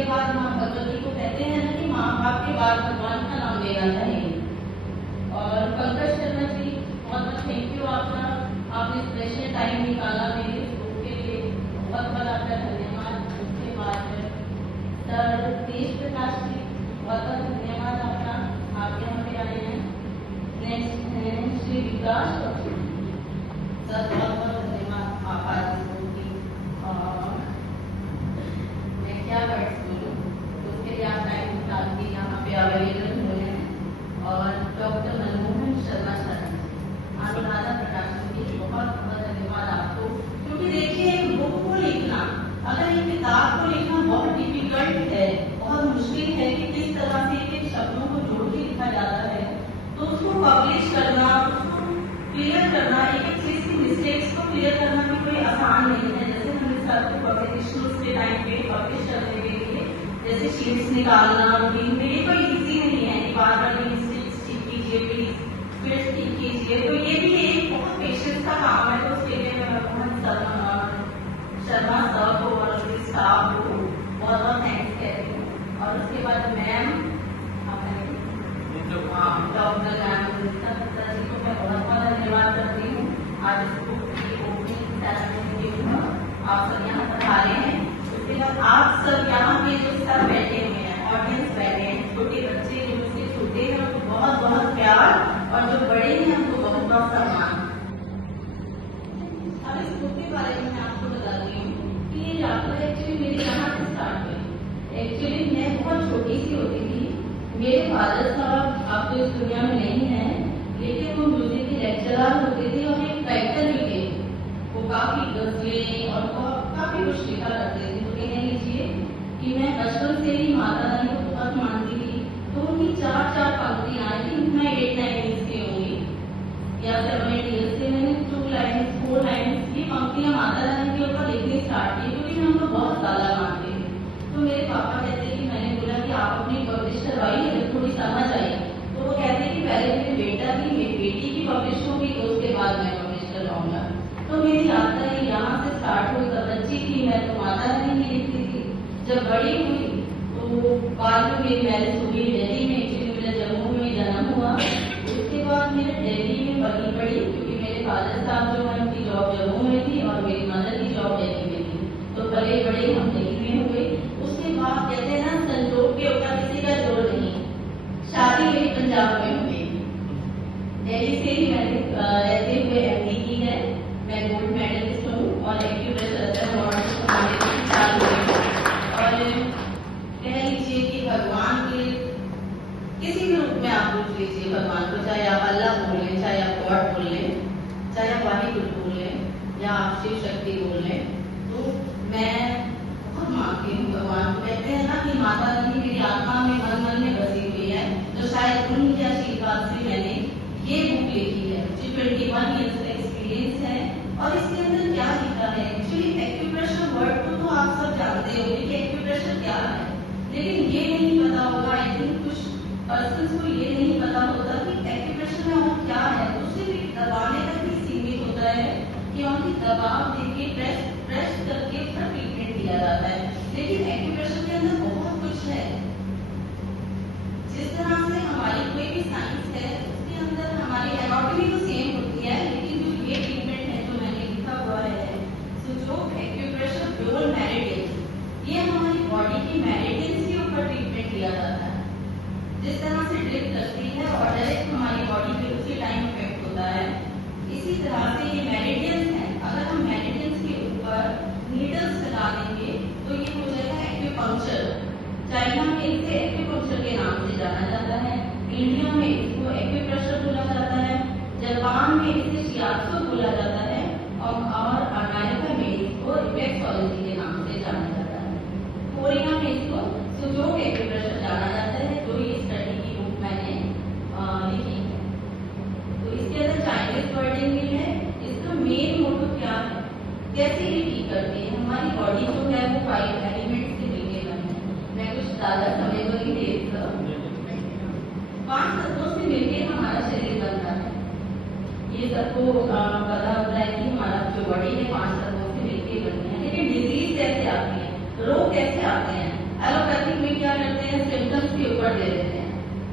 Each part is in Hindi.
उसके बाद माँ भगवती को कहते हैं ना कि माँ बाप के बाद भगवान का नाम लेना चाहिए। और पंकज शर्मा जी, बहुत बहुत थैंक यू आपका, आपने स्पेशल टाइम निकाला मेरे ग्रुप के लिए, बहुत बहुत आपका धन्यवाद। उसके बाद सर तेज प्रकाश जी, बहुत बहुत धन्यवाद आपका, आप यहाँ पे आए हैं। नेक्स्ट है श्री विकास सर, बहुत बहुत धन्यवाद आप आज की, मैं क्या कर बोलूँ, उसके लिए आप टाइम निकाल के यहाँ पे अवेलेबल हुए हैं। और डॉक्टर मनमोहन शर्मा सर, अनुराधा प्रकाश जी, बहुत बहुत धन्यवाद आपको। क्योंकि देखिए बुक को लिखना, अगर एक किताब को लिखना बहुत डिफिकल्ट है, बहुत मुश्किल है कि किस तरह से एक शब्दों को जोड़ के लिखा जाता है, तो उसको पब्लिश करना, उसको क्लियर करना, एक चीज की मिस्टेक्स को क्लियर करना भी कोई आसान नहीं है। जैसे हम इस बात को पब्लिकेशंस के टाइम पे पब्लिश करने के लिए जैसे शीट्स निकालना रूटीन में, ये कोई इजी नहीं है कि बार बार मिस्टेक्स ठीक कीजिए प्लीज, फिर ठीक कीजिए, तो ये भी एक बहुत पेशेंस का काम है। तो उसके लिए मैं मनमोहन शर्मा सर को और उसके स्टाफ को बहुत बहुत थैंक्स कहती हूँ। और उसके बाद ma'am doctor ma'am Amrita Gupta ji को मैं बहुत बहुत धन्यवाद करती हूँ। आज इस बुक की ओपनिंग सेरेमनी के ऊपर आप सब यहाँ पधारे हैं। उसके बाद आप सब यहाँ पे जो सब बैठे हुए हैं, ऑडियंस बैठे हैं, छोटे बच्चे जो मुझसे छोटे हैं उनको बहुत बहुत प्यार, और जो बड़े हैं उनको बहुत बहुत सम्मान। अब इस बुक के बारे में मैं आपको बताती हूँ कि ये यात्रा एक्चुअली मेरी यहाँ से स्टार्ट हुई। एक्चुअली मैं बहुत छोटी सी होती थी, मेरे फादर साहब आप तो इस दुनिया में नहीं है, लेकिन वो म्यूजिक के लेक्चरर होते थे और एक राइटर भी थे। वो काफी गजलें और काफी कुछ लिखा करते थे। तो कह लीजिए कि मैं बचपन से ही माता रानी को बहुत मानती थी। तो उनकी चार चार पंक्तियां आई थी, मैं 8-9 ईयर्स की होंगी या 7-8 ईयर्स से मैंने 2 लाइन्स 4 लाइन्स ये पंक्तियां माता रानी के ऊपर लिखनी स्टार्ट की, क्योंकि मैं उनको बहुत ज्यादा मानती थी। तो मेरे पापा कहते कि मैंने बोला कि आप अपनी पब्लिश करवाइए, थोड़ी समझ आई। तो वो कहते कि पहले मेरे बेटा की मेरी बेटी की पब्लिश होगी, तो उसके बाद मैं पब्लिश करवाऊंगा। तो मेरी यात्रा यहाँ से स्टार्ट हुई। जब बच्ची थी मैं तो माता रानी की लिखती थी, जब बड़ी हुई तो बाद में मेरी मैरिज हुई दिल्ली में, एक्चुअली मेरा जम्मू में जन्म हुआ। उसके बाद मैंने दिल्ली में पढ़ी क्योंकि मेरे फादर साहब जो है उनकी जॉब जम्मू में थी और मेरी मदर की जॉब दिल्ली में थी, तो पले बड़े हम दिल्ली में हुए। उसके बाद कहते हैं ना संजोग के ऊपर किसी का जोर नहीं, शादी मेरी पंजाब में हुई। दिल्ली से ही मैंने रहते हुए MD की है, मैं गोल्ड मेडलिस्ट हूँ और एक्यूप्रेशर अवार्ड चालू है। और कह लीजिए कि भगवान के किसी भी रूप में आप पूछ लीजिए भगवान को, चाहे आप अल्लाह बोल लें, चाहे आप गॉड बोल लें, चाहे आप वाहिगुरु बोल लें या आप शिव शक्ति बोल लें, तो मैं बहुत मानती हूँ भगवान को। कहते हैं ना कि माता रानी मेरी आत्मा में मन में बसी हुई है, तो शायद उनके आशीर्वाद से मैंने ये बुक लिखी है। मुझे 21 ईयर्स का एक्सपीरियंस है। और इसके अंदर क्या लिखा है, एक्चुअली एक्यूप्रेशर वर्ड को तो आप सब जानते होंगे कि एक्यूप्रेशर क्या है, लेकिन ये नहीं पता होगा, आई थिंक कुछ पर्सन्स को ये नहीं पता होता कि एक्यूप्रेशर में और क्या है। तो सिर्फ एक दबाने तक ही सीमित होता है कि उनकी दबाव देके प्रेस करके उसका ट्रीटमेंट दिया जाता है, लेकिन एक्यूप्रेशर के अंदर बहुत कुछ है। जिस तरह से हमारी कोई भी साइंस है उसके अंदर हमारी एनाटॉमी तो सेम होती है, लेकिन जो ये ट्रीटमेंट है जो मैंने लिखा हुआ है, तो जो एक्यूप्रेशर प्योर मेरिडियन, ये हमारी बॉडी की मेरिडियंस के ऊपर ट्रीटमेंट दिया जाता है। जिस तरह से ड्रिप लगती है और डायरेक्ट हमारी बॉडी पे उसी टाइम इफेक्ट होता है, इसी तरह से ये मेरिडियंस है। अगर हम मेरिडियंस के ऊपर नीडल्स लगा देंगे तो ये हो जाएगा एक्यूपंक्चर। चाइना में इसे एक्यूपंक्चर के नाम से जाना जाता है, इंडिया में इसको एक्यूप्रेशर बोला जाता है, जापान में इसे शियात्सो बोला जाता है और अमेरिका में इसको रिफ्लेक्सोलॉजी के नाम से जाना जाता है। कोरिया में इसको सुजोग एक्यूप्रेशर जाना जाता है, जो ये स्टडी की बुक मैंने लिखी है। तो इसके अंदर चाइनीज वर्डिंग भी है। इसका मेन मोटो क्या है, कैसे ये ठीक करते हैं। हमारी बॉडी जो है वो 5 एलिमेंट से मिलकर बनी है। मैं कुछ ज्यादा समय तो नहीं देखता, 5 तत्वों से मिलकर हमारा शरीर बनता है। ये सबको पता होता है कि हमारा जो बॉडी है 5 तत्वों से मिलकर बनती है। लेकिन डिजीज कैसे आती है, रोग कैसे आते हैं, एलोपैथिक में क्या करते हैं, सिम्टम्स के ऊपर दे देते हैं,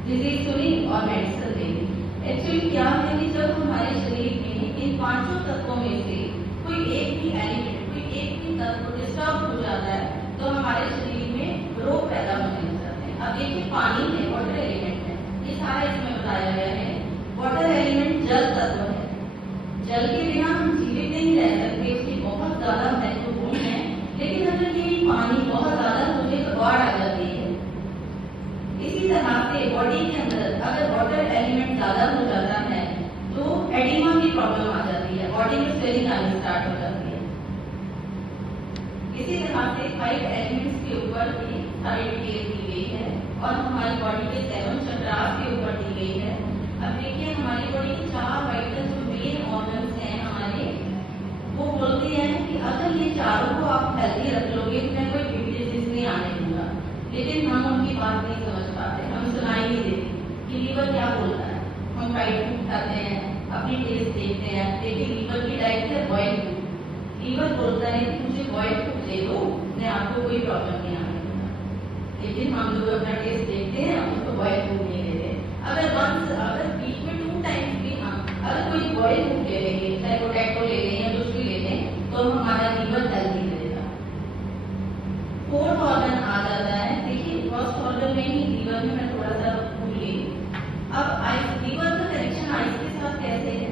डिजीज सुनी और मेडिसिन देंगे। एक्चुअली क्या है कि जब हमारे शरीर में इन पांचों तत्वों में से कोई एक भी एलिमेंट, कोई एक भी तत्व डिस्टर्ब हो जाता है तो हमारे शरीर में रोग पैदा होने लग जाते हैं। अब देखिए पानी है, वाटर एलिमेंट है, ये सारा इसमें बताया गया है। वाटर एलिमेंट जल तत्व है, जल के बिना हम जीवित नहीं रह सकते, उसकी बहुत ज्यादा महत्वपूर्ण है। लेकिन अगर ये पानी बहुत ज्यादा हो जाए तो बाढ़ आ जाती है। इसी तरह से बॉडी के अंदर अगर वाटर एलिमेंट ज्यादा हो जाता है तो एडिमा की प्रॉब्लम आ जाती है, बॉडी में स्वेलिंग आनी स्टार्ट हो जाती है। इसी तरह से 5 एलिमेंट्स के ऊपर भी सारी डिटेल दी गई है और हमारी बॉडी के 7 चक्रास के ऊपर दी गई है। अब देखिए हमारी बॉडी के 4 वाइटल जो मेन ऑर्गन्स हैं हमारे, वो बोलते हैं कि अगर ये चारों को आप हेल्दी रख लोगे तो मैं कोई बिग डिजीज नहीं आने दूंगा। लेकिन हम उनकी बात नहीं समझ पाते, हम सुनाई नहीं देते कि लीवर क्या बोलता है। हम फ्राइड फूड खाते हैं, अपनी टेस्ट देखते हैं, लेकिन लीवर की डाइट है बॉइल फूड। लीवर बोलता है कि मुझे बॉइल फूड दे दो, मैं आपको कोई प्रॉब्लम नहीं आने दूंगा। लेकिन हम लोग अपना टेस्ट देखते हैं, हम उसको बॉइल फूड नहीं देते। अगर बीच में 2 टाइम्स भी हम अगर कोई बॉइल फूड ले लेंगे, चाहे पोटैटो ले लें या कुछ भी ले लें, तो हमारा लीवर हेल्दी रहेगा। 4th ऑर्गन आ जाता है, देखिए 1st ऑर्गन में ही लीवर में मैं थोड़ा सा भूल गई। अब लीवर का कनेक्शन आइस के साथ कैसे है?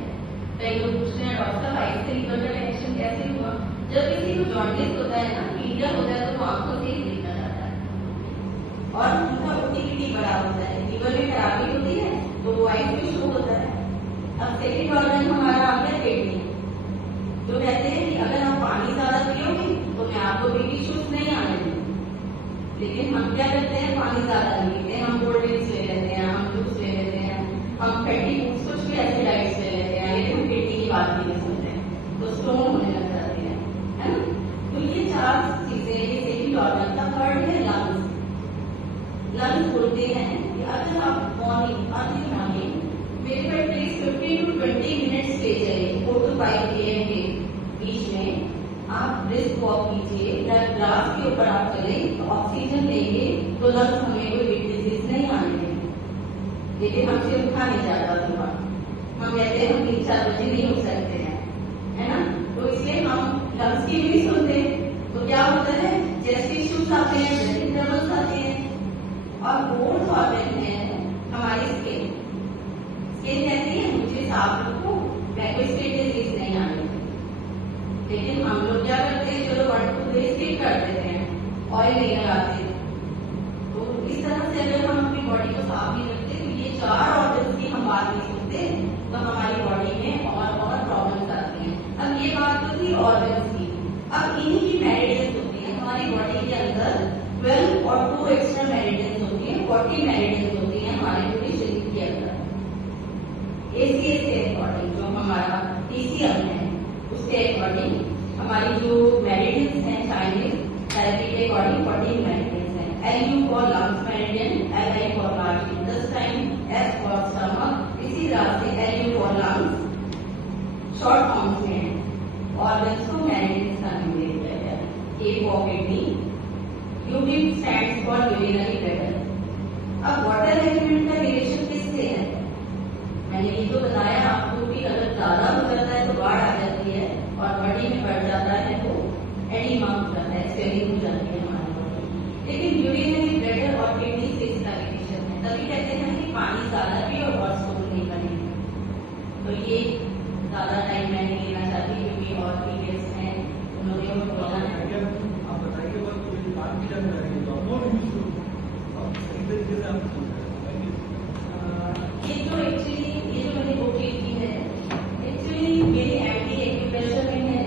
कई लोग पूछते हैं डॉक्टर आइस से लीवर का कनेक्शन कैसे हुआ? जब किसी को जॉन्डिस होता है ना, पीलिया होता है, तो वो आंखों से ही दिखना जाता है और उनका ओटीपीटी बड़ा होता है। लीवर में खराबी होती है तो वो आइस में शो होता है। अब सेकेंड ऑर्गन हमारा आ गया किडनी, जो कहते हैं कि अगर आप पानी ज्यादा पियोगे तो मैं आपको बीपी इश्यूज नहीं आने दूंगी। लेकिन हम क्या करते हैं, पानी ज्यादा नहीं पीते, हम कोल्ड ड्रिंक्स ले लेते हैं, हम जूस ले लेते हैं, हम फैटी फूड्स कुछ भी ऐसे डाइट्स ले लेते हैं, लेकिन हम किडनी की बात नहीं सुनते, तो स्टोन होने लग जाते हैं, है ना। तो ये 4 चीजें, ये सेकेंड ऑर्गन का। थर्ड है लंग्स। लंग्स बोलते हैं कि अगर आप अर्ली मॉर्निंग मेरे को एटलीस्ट 15 to 20 मिनट्स ले चले 4 to 5 AM के बीच में, आप ब्रिस्क वॉक कीजिए या ग्रास के ऊपर आप चले तो ऑक्सीजन लेंगे तो लंग्स हमें कोई बिग डिजीज नहीं आने देंगे। लेकिन हमसे उठा नहीं जाता सुबह, हम कहते हैं हम 3-4 बजे नहीं उठ सकते हैं, है ना। तो इसलिए हम लंग्स की भी नहीं सुनते, तो क्या होता है, चेस्ट इश्यूज आते हैं, ब्रीथिंग ट्रबल्स आते हैं। और 4th ऑर्गन है हमारी स्किन। स्किन कहती है मुझे साफ रखो, मैं कोई स्किन डिजीज नहीं आने दूंगी। लेकिन हम लोग क्या करते हैं, चलो 1 2 डे स्किप कर देते हैं, ऑयल नहीं लगाते। तो इस तरह से अगर हम अपनी बॉडी को साफ नहीं रखते तो ये 4 ऑर्गन्स की हम बात नहीं सुनते, तो हमारी बॉडी में और प्रॉब्लम्स आती हैं। अब ये बात तो थी ऑर्गन्स की। अब इन्हीं की मेरिडियंस होती है हमारी बॉडी के अंदर। 12 और 2 एक्स्ट्रा मेरिडियंस होती है, 40 मेरिडियंस होती है हमारे पूरे शरीर के अंदर। ACS के अकॉर्डिंग जो हमारा TCM है उसके अकॉर्डिंग हमारी जो मेरिडियंस हैं चाइनीज थेरेपी के अकॉर्डिंग 14 मेरिडियंस हैं। LU for lungs meridian, LI for large intestine, S for stomach. इसी तरह से LU for lungs short form में है। ऑर्गन्स को मेरिडियंस का नाम दिया गया है। A for kidney, UB stands for urinary bladder. अब वाटर एलिमेंट का रिलेशन किससे है? मैंने ये तो बताया आपको कि अगर ज्यादा हो जाता है तो बाढ़ आ जाती है और बॉडी में बढ़ जाता है तो एडिमा हो जाता है, स्वेलिंग हो जाती है हमारी बॉडी। लेकिन यूरिनरी ब्लैडर और किडनी से इसका रिलेशन है, तभी कहते हैं कि पानी ज्यादा पियो और स्टोन नहीं बनेगा। तो ये ज्यादा टाइम मैं नहीं लेना चाहती क्योंकि और भी गेस्ट हैं, उन्होंने वो बोला है। आप बताइए बात की जानकारी ये जो एक्चुअली ये जो मैंने बुक लिखी है, एक्चुअली मेरी एमडी एक्यूप्रेशर में है,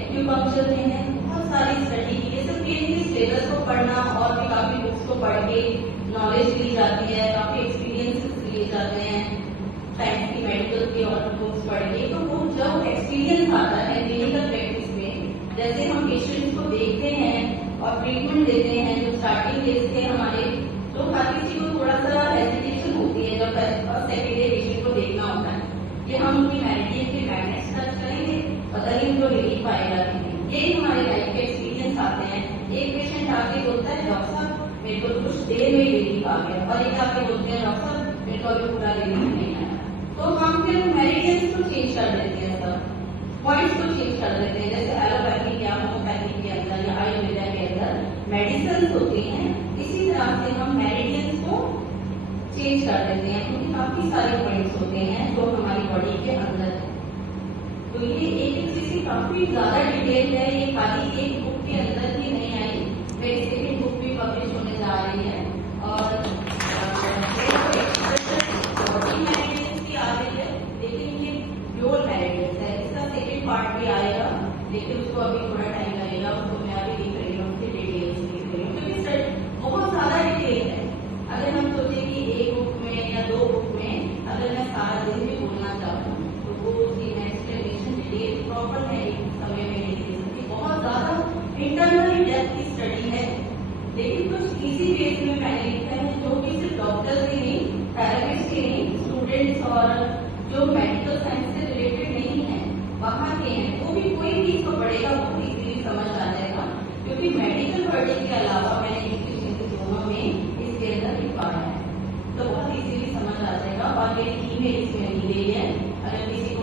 एक्यूपंक्चर में है, बहुत सारी स्टडी की है। सिर्फ ये सिलेबस को पढ़ना और भी काफी बुक्स को पढ़ के नॉलेज ली जाती है, काफी एक्सपीरियंस लिए जाते हैं साइंटिफिक मेडिकल की और बुक्स पढ़ के। तो वो जब एक्सपीरियंस आता है क्लिनिकल प्रैक्टिस में, जैसे हम पेशेंट्स को देखते हैं और ट्रीटमेंट देते हैं, जो स्टार्टिंग डेज थे हमारे, तो हर किसी को थोड़ा सा हेजिटेशन होती है जब फर्स्ट सेकेंड डे पेशेंट को देखना होता है कि हम उनकी मेडिटेशन के मैग्नेट्स सर्च करेंगे, पता नहीं उनको रिलीफ आएगा कि नहीं। यही हमारे लाइफ के एक्सपीरियंस आते हैं। एक पेशेंट आके बोलता है डॉक्टर साहब मेरे को कुछ देर में रिलीफ आ गया और एक आके बोलते हैं डॉक्टर साहब मेरे को अभी पूरा रिलीफ नहीं आया। तो हम फिर मेडिसिन को चेंज कर देते हैं, सर पॉइंट्स को चेंज कर देते हैं। जैसे एलोपैथी या होम्योपैथी के अंदर या आयुर्वेदा के अंदर मेडिसिन होती हैं, इसी तरह से हम मेडिसिन को चेंज कर देते हैं, क्योंकि काफी सारे पॉइंट्स होते हैं जो हमारी बॉडी के अंदर है। तो ये एक चीज काफी ज्यादा डिटेल है, ये खाली एक बुक के अंदर ही नहीं आई, मेरी सेकंड बुक भी पब्लिश होने जा रही है और बॉडी मेडिसिन की आ रही है, लेकिन ये प्योर मेडिसिन है। इसका सेकंड पार्ट भी आएगा, लेकिन उसको अभी थोड़ा टाइम लगेगा, उसको मैं अभी लिख रही हूँ, उसकी डिटेल्स लिख रही हूँ, क्योंकि बहुत ज्यादा डिटेल है। अगर हम सोचे कि एक बुक में या दो बुक में अगर मैं सारा दिन भी बोलना चाहूँ तो वो उसकी एक्सप्लेनेशन डिटेल प्रॉपर है, समय में नहीं दे सकती। बहुत ज्यादा इंटरनली डेप्थ की स्टडी है, लेकिन कुछ इजी वेज में मैंने लिखा है जो कि सिर्फ डॉक्टर्स ही नहीं, थेरेपिस्ट ही नहीं, स्टूडेंट्स और जो मेडिकल साइंस से रिलेटेड नहीं है वहाँ के हैं, वो भी कोई भी इसको पढ़ेगा वो इजीली समझ आ जाएगा, क्योंकि मेडिकल वर्डिंग के अलावा मैंने इंग्लिश हिंदी दोनों में इसके अंदर लिखवाया है, तो बहुत इजीली समझ आ जाएगा। और मेरी ईमेल इसमें दी गई है, अगर किसी को